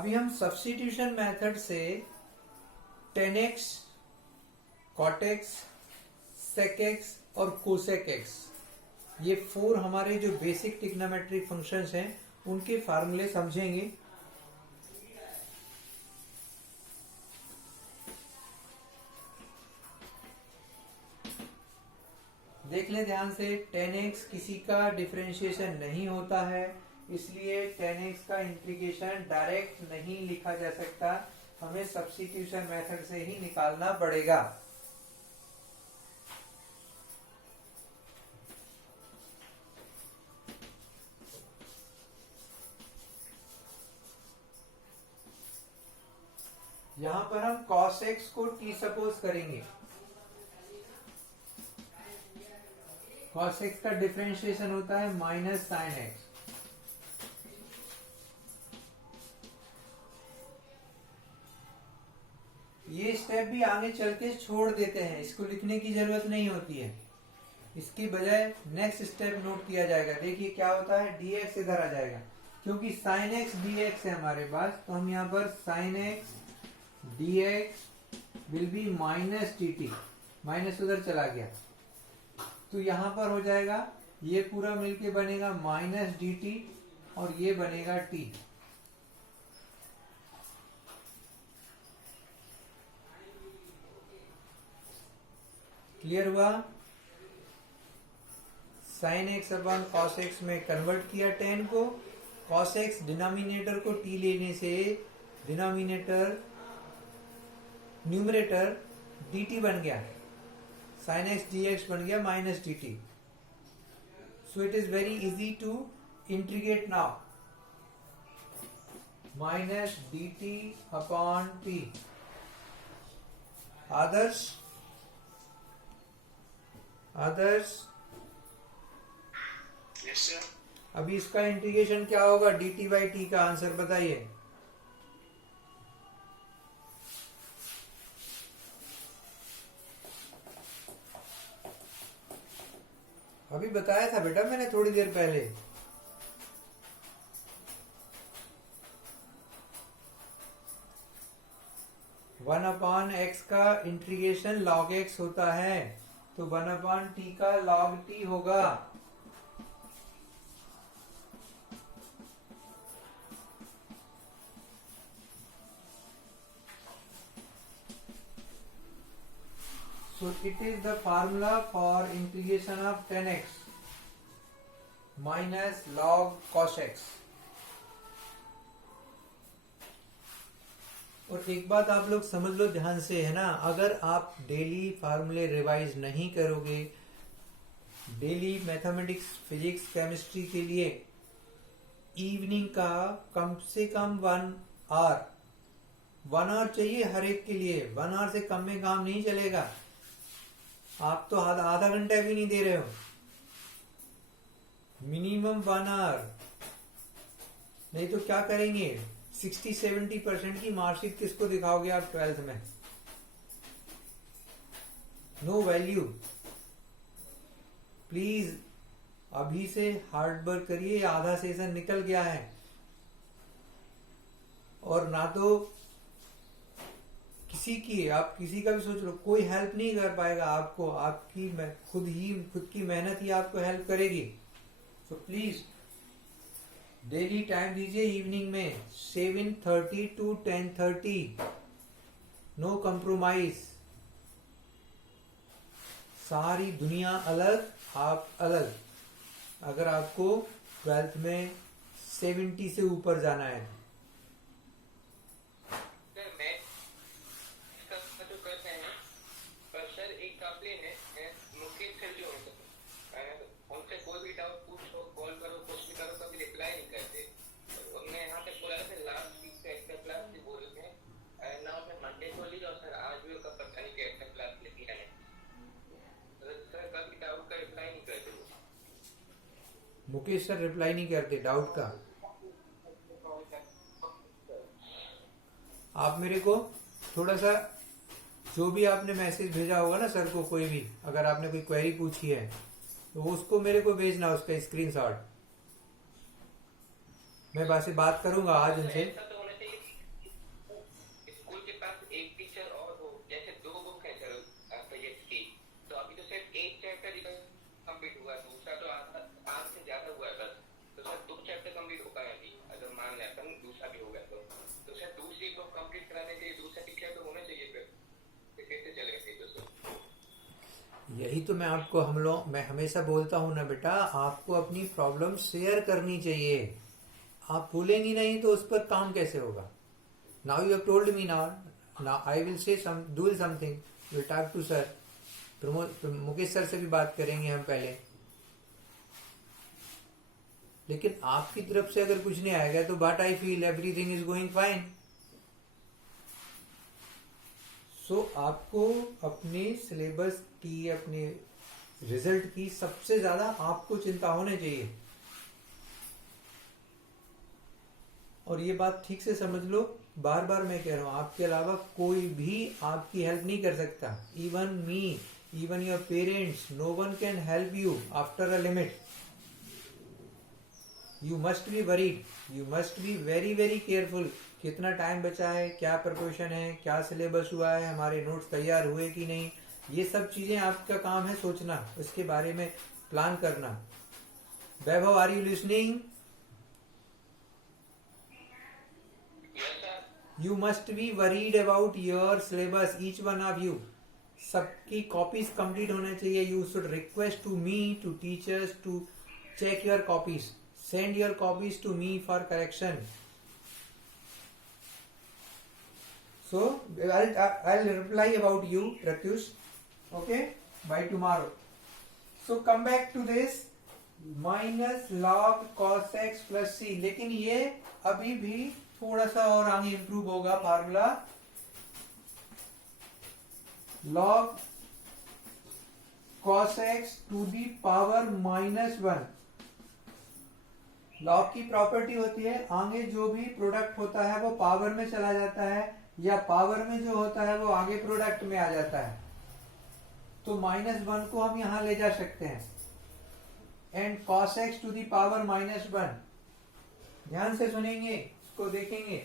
अभी हम substitution method से टेन एक्स, कॉटेक्स, सेकेक्स और कोसेकेक्स, ये 4 हमारे जो बेसिक ट्रिग्नोमेट्रिक फंक्शंस हैं उनके फार्मूले समझेंगे। देख लें ध्यान से, टेन एक्स किसी का डिफरेंशिएशन नहीं होता है, इसलिए टेन एक्स का इंटीग्रेशन डायरेक्ट नहीं लिखा जा सकता, हमें सब्स्टिट्यूशन मेथड से ही निकालना पड़ेगा। यहां पर हम cos x को t सपोज करेंगे। cos x का डिफरेंशिएशन होता है माइनस साइन एक्स। ये स्टेप भी आगे चल के छोड़ देते हैं, इसको लिखने की जरूरत नहीं होती है, इसकी बजाय नेक्स्ट स्टेप नोट किया जाएगा। देखिए क्या होता है, dx इधर आ जाएगा, क्योंकि sin x dx है हमारे पास, तो हम यहाँ पर sin x dx will be minus dt, minus उधर चला गया, तो यहां पर हो जाएगा, ये पूरा मिलके बनेगा माइनस dt और ये बनेगा t। क्लियर हुआ? Sine x upon cos x में कन्वर्ट किया 10 को, कॉस एक्स डिनोमिनेटर को t लेने से डिनोमिनेटर न्यूमरेटर dt बन गया, साइन एक्स dx बन गया minus dt। So it is very easy to integrate now, minus dt upon t। Adarsh yes sir. अभी इसका इंटीग्रेशन क्या होगा, dt बाई टी का आंसर बताइए। अभी बताया था बेटा मैंने थोड़ी देर पहले। वन अपॉन एक्स का इंटीग्रेशन log x होता है, तो 1/t का log t होगा। So it is the formula for integration of 10x minus log cos x। और एक बात आप लोग समझ लो ध्यान से, है ना, अगर आप डेली फार्मूले रिवाइज नहीं करोगे, डेली मैथमेटिक्स, फिजिक्स, केमिस्ट्री के लिए इवनिंग का कम से कम 1 आवर चाहिए हर एक के लिए। 1 आवर से कम में काम नहीं चलेगा। आप तो आधा घंटा भी नहीं दे रहे हो, मिनिमम 1 आवर, नहीं तो क्या करेंगे, 60-70% की मार्कशीट किसको दिखाओगे आप 12th में? No value. प्लीज अभी से हार्ड वर्क करिए, आधा सेशन निकल गया है, और ना तो किसी की, आप किसी का भी सोच लो, कोई हेल्प नहीं कर पाएगा आपको, आपकी खुद की मेहनत ही आपको हेल्प करेगी। सो प्लीज डेली टाइम दीजिए इवनिंग में 7:30 to 10:30, नो कंप्रोमाइज। सारी दुनिया अलग, आप अलग। अगर आपको 12th में 70 से ऊपर जाना है, मुकेश सर रिप्लाई नहीं करते डाउट का। आप मेरे को थोड़ा सा, जो भी आपने मैसेज भेजा होगा ना सर को, कोई भी अगर आपने कोई क्वेरी पूछी है तो उसको मेरे को भेजना, उसका स्क्रीनशॉट। मैं बात करूंगा आज उनसे। मैं हमेशा बोलता हूँ ना बेटा, आपको अपनी प्रॉब्लम शेयर करनी चाहिए। आप बोलेंगी नहीं तो उस पर काम कैसे होगा? Now you have told me, now I will say do something, will talk to sir, Mukesh sir से भी बात करेंगे हम पहले। लेकिन आपकी तरफ से अगर कुछ नहीं आएगा तो but I feel everything is going fine. So आपको अपने सिलेबस की, अपने रिजल्ट की सबसे ज्यादा आपको चिंता होनी चाहिए। और ये बात ठीक से समझ लो, बार बार मैं कह रहा हूं, आपके अलावा कोई भी आपकी हेल्प नहीं कर सकता। Even me, even your parents, no one can help you after a limit. You must be worried, you must be very very careful. कितना टाइम बचा है, क्या प्रिपरेशन है, क्या सिलेबस हुआ है, हमारे नोट्स तैयार हुए कि नहीं, ये सब चीजें आपका काम है सोचना, उसके बारे में प्लान करना। Vaibhav, are you listening? You must be worried about your syllabus, each one of you. सबकी कॉपीज कंप्लीट होना चाहिए। You should request to me, to teachers, to check your copies. Send your copies to me for correction. So I'll reply about you, Pratyush. Okay, by tomorrow. So come back to this minus log cos x plus c. लेकिन ये अभी भी थोड़ा सा और आगे improve होगा formula. log cos x to the power -1। log की प्रॉपर्टी होती है, आगे जो भी प्रोडक्ट होता है वो पावर में चला जाता है, या पावर में जो होता है वो आगे प्रोडक्ट में आ जाता है। तो -1 को हम यहां ले जा सकते हैं। And cos x to the power -1, ध्यान से सुनेंगे, को देखेंगे।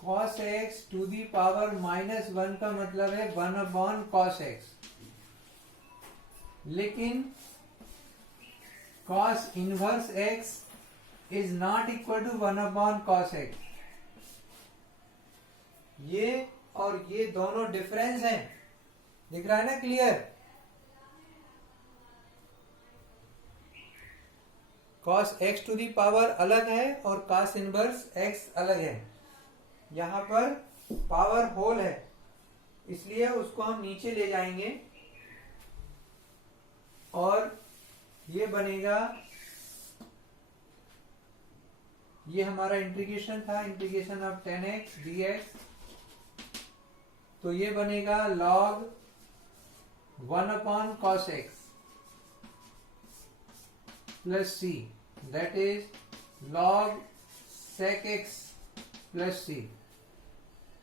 cos x to the power -1 का मतलब है 1 cos x। लेकिन cos inverse x is not equal to 1 cos x। ये और ये दोनों डिफरेंस हैं, दिख रहा है ना clear? cos x to the power अलग है और cos इनवर्स x अलग है। यहां पर पावर होल है, इसलिए उसको हम नीचे ले जाएंगे और ये बनेगा, ये हमारा इंटीग्रेशन था, इंटीग्रेशन ऑफ 10x dx। तो ये बनेगा log 1 cos x plus c, that is log sec x plus c।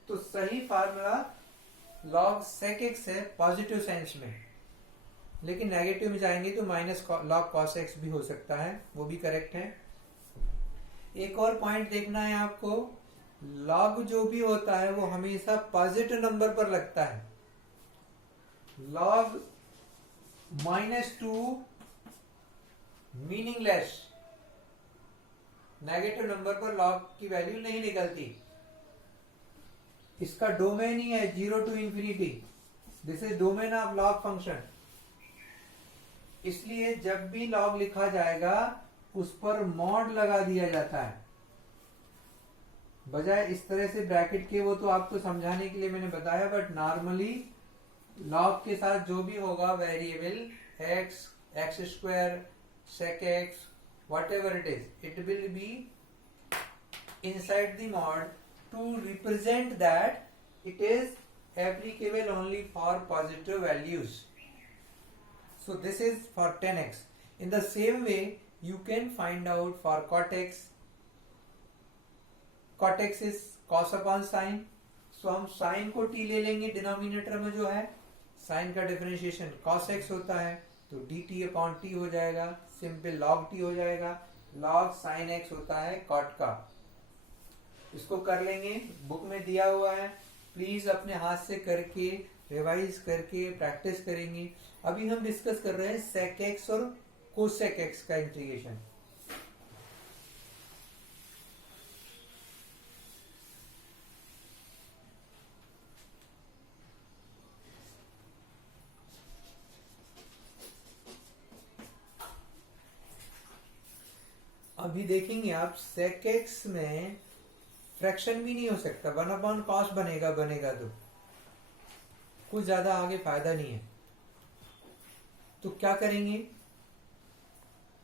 तो सही फार्मूला log sec x है पॉजिटिव सेंस में, लेकिन नेगेटिव में जाएंगे तो माइनस log cos x भी हो सकता है, वो भी करेक्ट है। एक और पॉइंट देखना है आपको, log जो भी होता है वो हमेशा पॉजिटिव नंबर पर लगता है। log -2 मीनिंगलेस, नेगेटिव नंबर पर log की वैल्यू नहीं निकलती। इसका डोमेन ही है 0 to infinity, this is domain of log function. इसलिए जब भी log लिखा जाएगा उस पर मॉड लगा दिया जाता है, बजाय इस तरह से ब्रैकेट के। वो तो आपको समझाने के लिए मैंने बताया, बट नॉर्मली log के साथ जो भी होगा variable x, x², sec x, whatever it is, it will be inside the mod to represent that it is applicable only for positive values. So this is for 10x. In the same way you can find out for cot x. Cot x is cos upon sin. So हम sin को t ले लेंगे denominator में, जो है sin का differentiation cos x होता है, तो dt अपॉन t हो जाएगा, सिंपल log t हो जाएगा। log sin x होता है cot का। इसको कर लेंगे, बुक में दिया हुआ है, प्लीज अपने हाथ से करके रिवाइज करके प्रैक्टिस करेंगे। अभी हम डिस्कस कर रहे हैं sec x और cosec x का इंटीग्रेशन। अभी देखेंगे आप sec x में फ्रैक्शन भी नहीं हो सकता, 1/cos बनेगा तो कुछ ज्यादा आगे फायदा नहीं है। तो क्या करेंगे,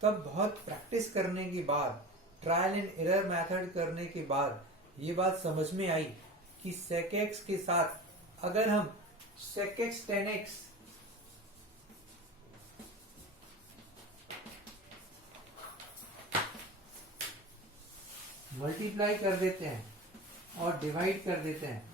तब बहुत प्रैक्टिस करने के बाद, ट्रायल एंड एरर मेथड करने के बाद ये बात समझ में आई कि sec x के साथ अगर हम sec x tan x multiply कर देते हैं और डिवाइड कर देते हैं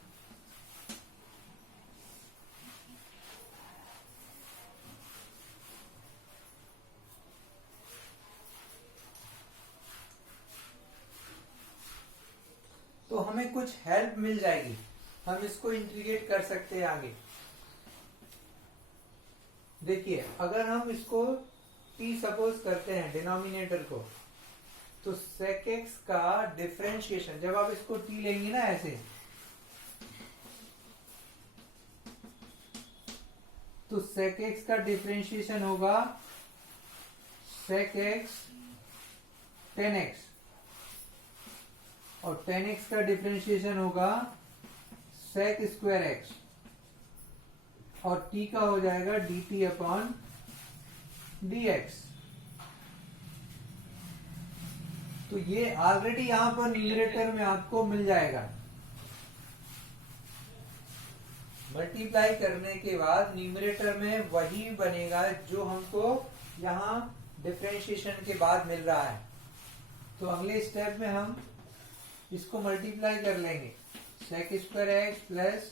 तो हमें कुछ हेल्प मिल जाएगी, हम इसको इंटीग्रेट कर सकते हैं आगे। देखिए अगर हम इसको t सपोज करते हैं डिनोमिनेटर को, तो sec x का डिफरेंशिएशन, जब आप इसको t लेंगे ना ऐसे, तो sec x का डिफरेंशिएशन होगा sec x tan x, और tan x का डिफरेंशिएशन होगा sec स्क्वायर x, और t का हो जाएगा dt अपॉन dx। तो ये ऑलरेडी यहां पर न्यूमरेटर में आपको मिल जाएगा। मल्टीप्लाई करने के बाद न्यूमरेटर में वही बनेगा जो हमको यहां डिफरेंशिएशन के बाद मिल रहा है। तो अगले स्टेप में हम इसको मल्टीप्लाई कर लेंगे, sec square x plus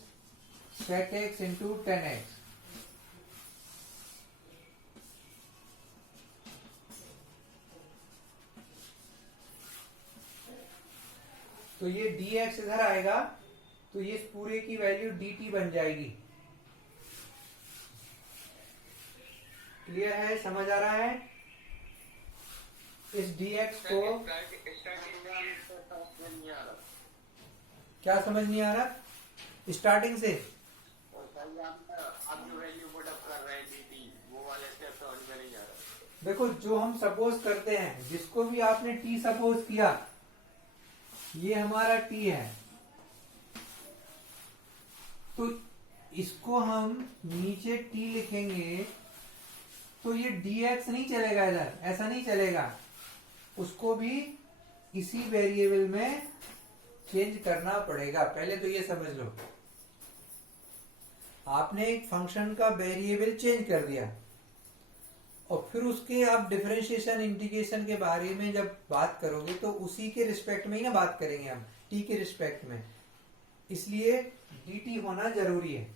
sec x into ten x. तो ये dx इधर आएगा, तो ये पूरे की वैल्यू dt बन जाएगी। क्लियर है, समझ आ रहा है? इस dx को क्या समझ नहीं आ रहा स्टार्टिंग से? आप जो वैल्यू पुट अप कर रहे हैं dt, वो वाले स्टेप समझ में नहीं आ रहा। देखो जो हम सपोज करते हैं, जिसको भी आपने t सपोज किया, ये हमारा t है, तो इसको हम नीचे t लिखेंगे, तो ये dx नहीं चलेगा इधर, ऐसा नहीं चलेगा, उसको भी इसी वेरिएबल में चेंज करना पड़ेगा। पहले तो ये समझ लो, आपने एक फंक्शन का वेरिएबल चेंज कर दिया और फिर उसके आप डिफरेंशिएशन इंटीग्रेशन के बारे में जब बात करोगे तो उसी के रिस्पेक्ट में ही ना बात करेंगे हम, t के रिस्पेक्ट में। इसलिए dt होना जरूरी है।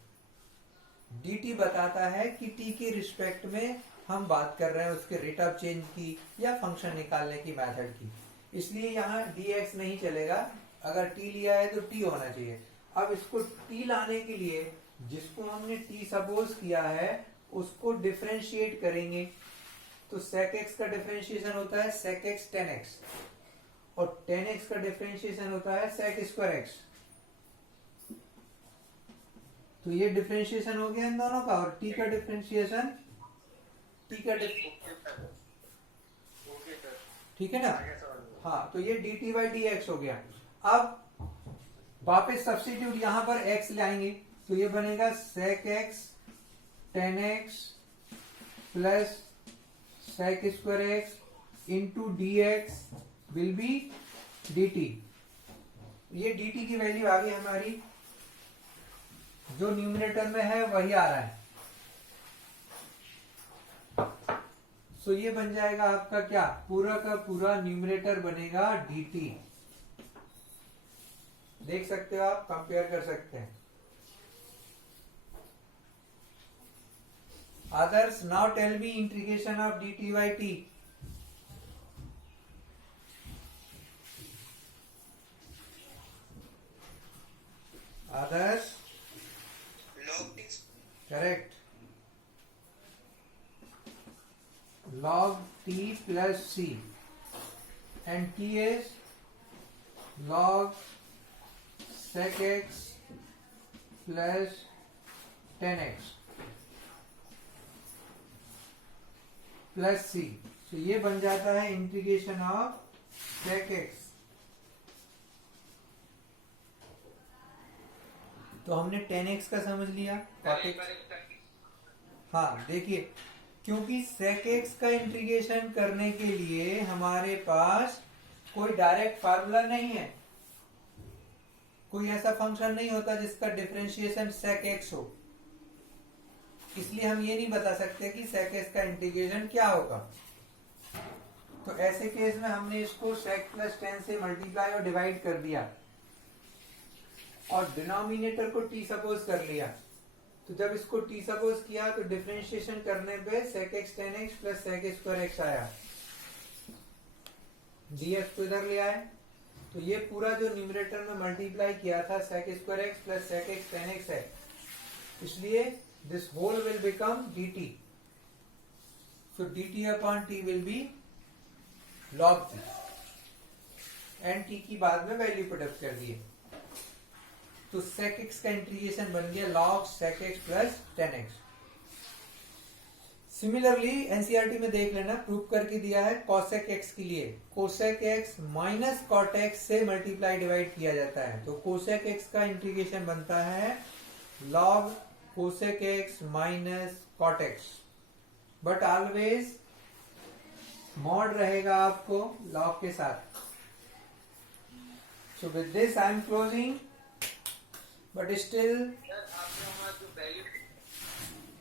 dt बताता है कि t के रिस्पेक्ट में हम बात कर रहे हैं उसके रेट ऑफ चेंज की या फंक्शन निकालने की मेथड की। इसलिए यहाँ dx नहीं चलेगा, अगर t लिया है तो t होना चाहिए। अब इसको t लाने के लिए जिसको हमने t सपोज किया है उसको डिफरेंशिएट करेंगे। तो sec x का डिफरेंशिएशन होता है sec x tan x, और tan x का डिफरेंशिएशन होता है sec स्क्वायर x। तो ये डिफरेंशिएशन हो गया इन दोनों का, और t का डिफरेंशिएशन ठीक है ना? हाँ, तो ये dt बाई dx हो गया। अब वापस सब्स्टिट्यूट यहाँ पर x लाएंगे, तो ये बनेगा sec x tan x plus sec square x into dx will be dt। ये dt की वैल्यू आ गई हमारी, जो न्यूमरेटर में है वही आ रहा है। सो ये बन जाएगा आपका क्या, पूरा का पूरा न्यूमरेटर बनेगा dt। देख सकते हो आप, कंपेयर कर सकते हैं। Others, now tell me integration of dt by t. Others, log t correct. Log t plus c, and t is log sec x plus tan x plus C. तो ये बन जाता है इंटीग्रेशन ऑफ sec x। तो हमने tan x का समझ लिया, cot x। हाँ देखिए, क्योंकि sec x का इंटीग्रेशन करने के लिए हमारे पास कोई डायरेक्ट फार्मूला नहीं है, कोई ऐसा फंक्शन नहीं होता जिसका डिफरेंशिएशन sec x हो, इसलिए हम ये नहीं बता सकते कि sec x का इंटीग्रेशन क्या होगा। तो ऐसे केस में हमने इसको sec प्लस 10 से मल्टीप्लाई और डिवाइड कर दिया और डिनोमिनेटर को t सपोज कर लिया। तो जब इसको t सपोज किया तो डिफरेंशिएशन करने पे sec x tan x plus sec square x आया, dx को इधर ले आए तो ये पूरा जो न्यूमरेटर में मल्टीप्लाई किया था sec square x plus sec x tan x है, इसलिए this whole will become dt। so dt upon t will be log t, and t की बाद में वैल्यू पुटअप कर दिए तो sec x का इंटीग्रेशन बन गया log sec x plus tan x। Similarly NCERT में देख लेना, प्रूव करके दिया है cosec x के लिए cosec x minus cot x से मल्टीप्लाई डिवाइड किया जाता है, तो cosec x का इंटीग्रेशन बनता है log cosec x minus cot x, but always mod रहेगा आपको log के साथ। So with this I am closing, but still sir आपने हमारा जो value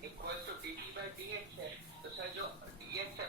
equal to dt by dx है, तो सर जो dx है